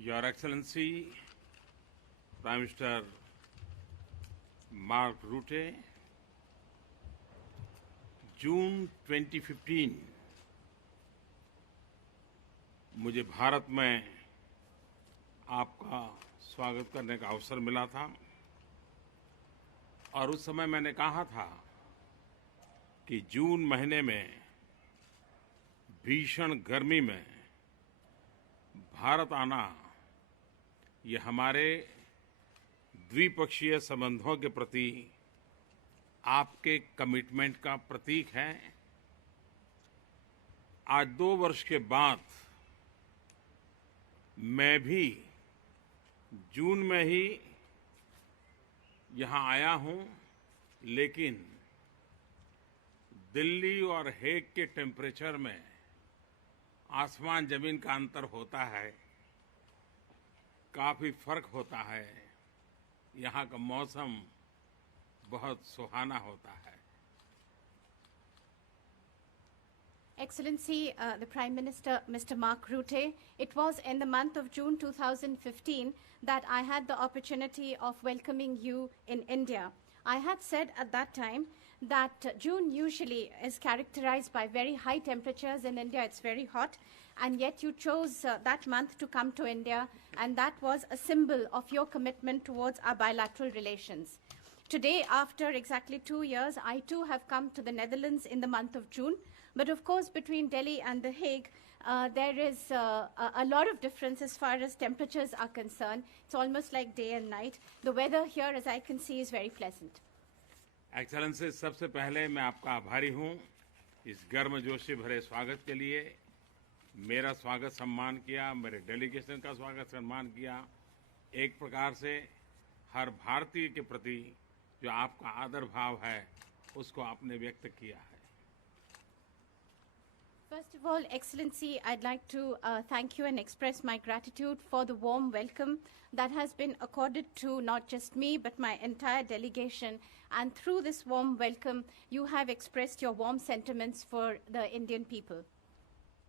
Your Excellency, Prime Minister Mark Rutte, जून 2015 मुझे भारत में आपका स्वागत करने का अवसर मिला था और उस समय मैंने कहा था कि जून महीने में भीषण गर्मी में भारत आना ये हमारे द्विपक्षीय संबंधों के प्रति आपके कमिटमेंट का प्रतीक है। आज 2 वर्ष के बाद मैं भी जून में ही यहाँ आया हूँ, लेकिन दिल्ली और हेग के टेम्परेचर में आसमान जमीन का अंतर होता है, काफी फर्क होता है। यहाँ का मौसम बहुत सुहाना होता है। Excellency, the Prime Minister, Mr. Mark Rutte, it was in the month of June 2015 that I had the opportunity of welcoming you in India. I had said at that time that June usually is characterized by very high temperatures in India. It's very hot, and yet you chose that month to come to India, and that was a symbol of your commitment towards our bilateral relations. Today, after exactly 2 years, I too have come to the Netherlands in the month of June. But of course, between Delhi and The Hague, there is a lot of difference as far as temperatures are concerned. It's almost like day and night. The weather here, as I can see, is very pleasant. Excellency, सबसे पहले मैं आपका आभारी हूँ इस गर्मजोशी भरे स्वागत के लिए। मेरा स्वागत सम्मान किया, मेरे डेलीगेशन का स्वागत सम्मान किया। एक प्रकार से हर भारतीय के प्रति जो आपका आदर भाव है उसको आपने व्यक्त किया है। First of all, Excellency, I'd like to thank you and express my gratitude for the warm welcome that has been accorded to not just me, but my entire delegation. And through this warm welcome, you have expressed your warm sentiments for the Indian people.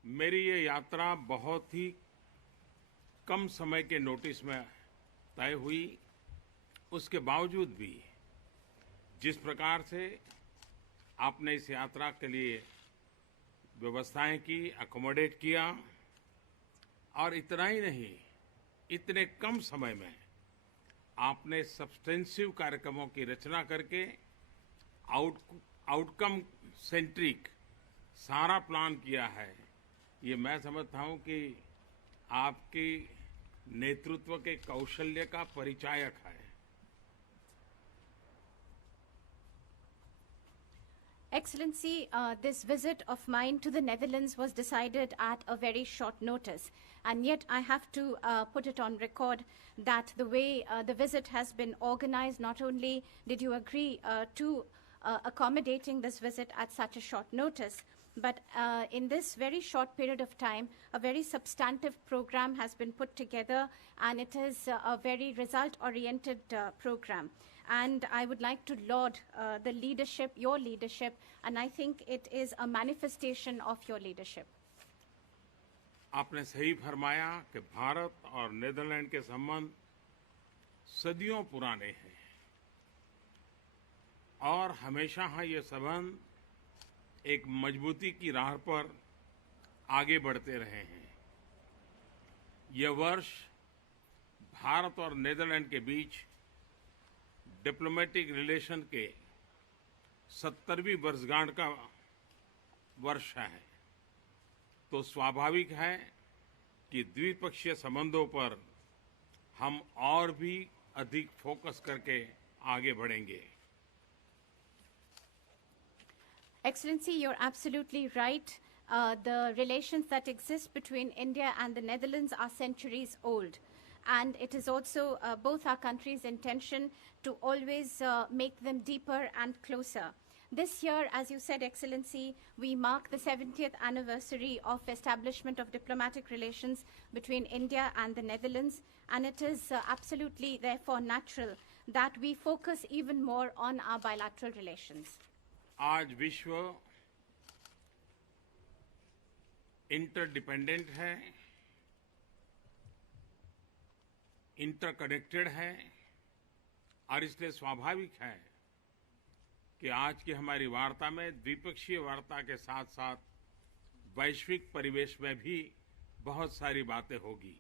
मेरी ये यात्रा बहुत ही कम समय के notice में तय हुई, उसके बावजूद भी जिस प्रकार से आपने इस यात्रा के लिए व्यवस्थाएं की, अकोमोडेट किया, और इतना ही नहीं, इतने कम समय में आपने सब्सटेंसिव कार्यक्रमों की रचना करके आउटकम सेंट्रिक सारा प्लान किया है। ये मैं समझता हूं कि आपकी नेतृत्व के कौशल्य का परिचायक है। Excellency, this visit of mine to the Netherlands was decided at a very short notice. And yet I have to put it on record that the way the visit has been organized, not only did you agree to accommodating this visit at such a short notice, but in this very short period of time, a very substantive program has been put together, and it is a very result-oriented program. And I would like to laud the leadership, your leadership, and I think it is a manifestation of your leadership. आपने सही फरमाया कि भारत और Netherlands के संबंध सदियों पुराने हैं और हमेशा ये संबंध एक मजबूती की राह पर आगे बढ़ते रहे हैं। यह वर्ष भारत और नीदरलैंड के बीच डिप्लोमेटिक रिलेशन के 70वीं वर्षगांठ का वर्ष है, तो स्वाभाविक है कि द्विपक्षीय संबंधों पर हम और भी अधिक फोकस करके आगे बढ़ेंगे। Excellency, you're absolutely right. The relations that exist between India and the Netherlands are centuries old. And it is also both our countries' intention to always make them deeper and closer. This year, as you said, Excellency, we mark the 70th anniversary of establishment of diplomatic relations between India and the Netherlands, and it is absolutely, therefore, natural that we focus even more on our bilateral relations. आज विश्व interdependent है, interconnected है और इसलिए स्वाभाविक है कि आज की हमारी वार्ता में द्विपक्षीय वार्ता के साथ साथ वैश्विक परिवेश में भी बहुत सारी बातें होगी।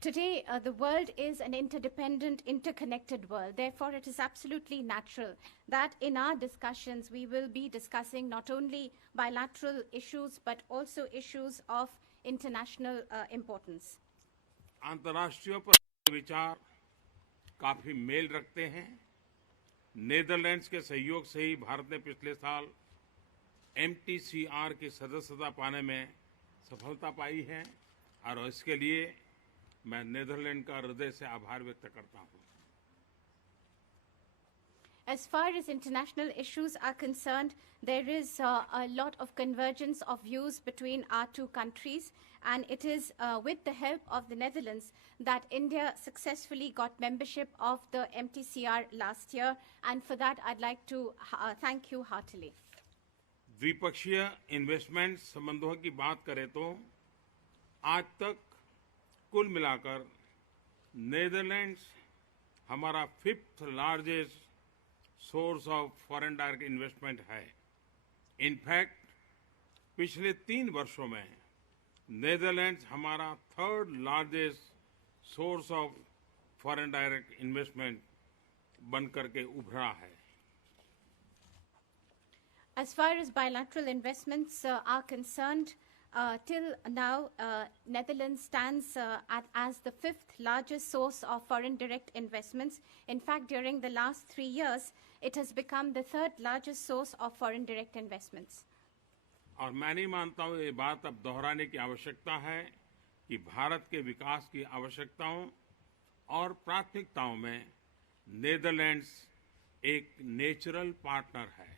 Today, the world is an interdependent, interconnected world. Therefore, it is absolutely natural that in our discussions, we will be discussing not only bilateral issues, but also issues of international importance. अंतर्राष्ट्रीय पर विचार काफी mail रखते हैं। Netherlands के सहयोग से ही भारत ने पिछले साल MTCR की सदस्यता पाने में सफलता पाई है और इसके लिए मैं नेदरलैंड का हृदय से आभार व्यक्त करता हूं। As far as international issues are concerned, there is a lot of convergence of views between our two countries, and it is with the help of the Netherlands that India successfully got membership of the MTCR last year, and for that I'd like to thank you heartily. द्विपक्षीय investment संबंधों की बात करें तो आज तक कुल मिलाकर नेदरलैंड्स हमारा 5th largest source of foreign direct investment है। इनफैक्ट पिछले 3 वर्षों में नेदरलैंड्स हमारा 3rd largest source of foreign direct investment बनकर के उभरा है। As far as bilateral investments are concerned, till now, Netherlands stands as the 5th largest source of foreign direct investments. In fact, during the last 3 years, it has become the 3rd largest source of foreign direct investments. और मैं नहीं मानता हूँ ये बात अब दोहराने की आवश्यकता है कि भारत के विकास की आवश्यकताओं और प्राथमिकताओं में नेदरलैंड्स एक नेचुरल पार्टनर है।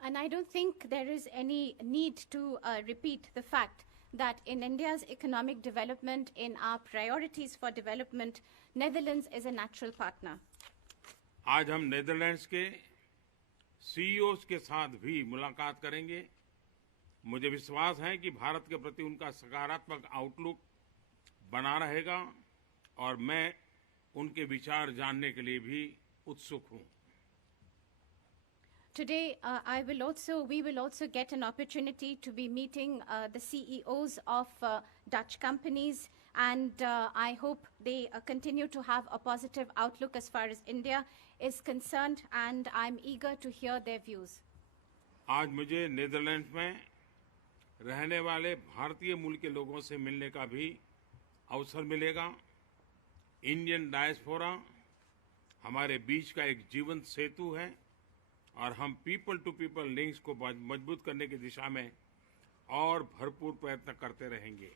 And I don't think there is any need to repeat the fact that in India's economic development, in our priorities for development, Netherlands is a natural partner. आज हम नेदरलैंड्स के CEOs के साथ भी मुलाकात करेंगे। मुझे विश्वास है कि भारत के प्रति उनका सकारात्मक आउटलुक बना रहेगा और मैं उनके विचार जानने के लिए भी उत्सुक हूं। Today, we will also get an opportunity to be meeting the CEOs of Dutch companies, and I hope they continue to have a positive outlook as far as India is concerned, and I'm eager to hear their views. आज मुझे Netherlands में रहने वाले भारतीय मूल के लोगों से मिलने का भी अवसर मिलेगा। इंडियन डायस्पोरा हमारे बीच का एक जीवंत सेतु है और हम पीपल टू पीपल लिंक्स को मजबूत करने की दिशा में और भरपूर प्रयत्न करते रहेंगे।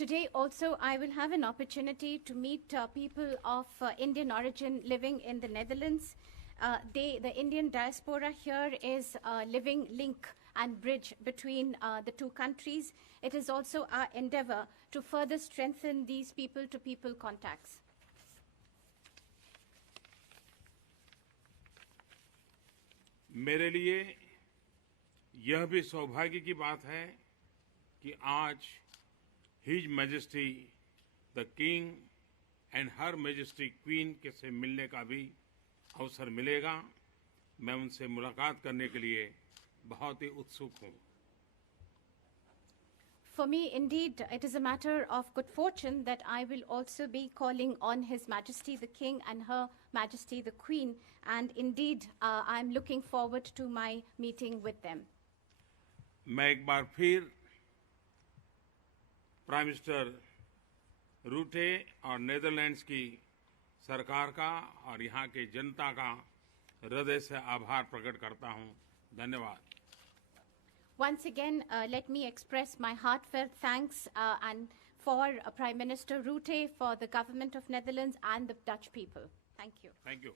Today also I will have an opportunity to meet people of Indian origin living in the Netherlands. The Indian diaspora here is a living link and bridge between the two countries. It is also our endeavor to further strengthen these people-to-people contacts. मेरे लिए यह भी सौभाग्य की बात है कि आज his majesty the king and her majesty queen के से मिलने का भी अवसर मिलेगा। मैं उनसे मुलाकात करने के लिए बहुत ही उत्सुक हूं। For me, indeed, it is a matter of good fortune that I will also be calling on His Majesty the King and Her Majesty the Queen, and indeed, I'm looking forward to my meeting with them. मैं एक बार फिर prime minister रूटे और Netherlands की सरकार का और यहाँ के जनता का हृदय से आभार प्रकट करता हूँ। धन्यवाद। Once again, let me express my heartfelt thanks and for Prime Minister Rutte, for the government of Netherlands and the Dutch people. Thank you. Thank you.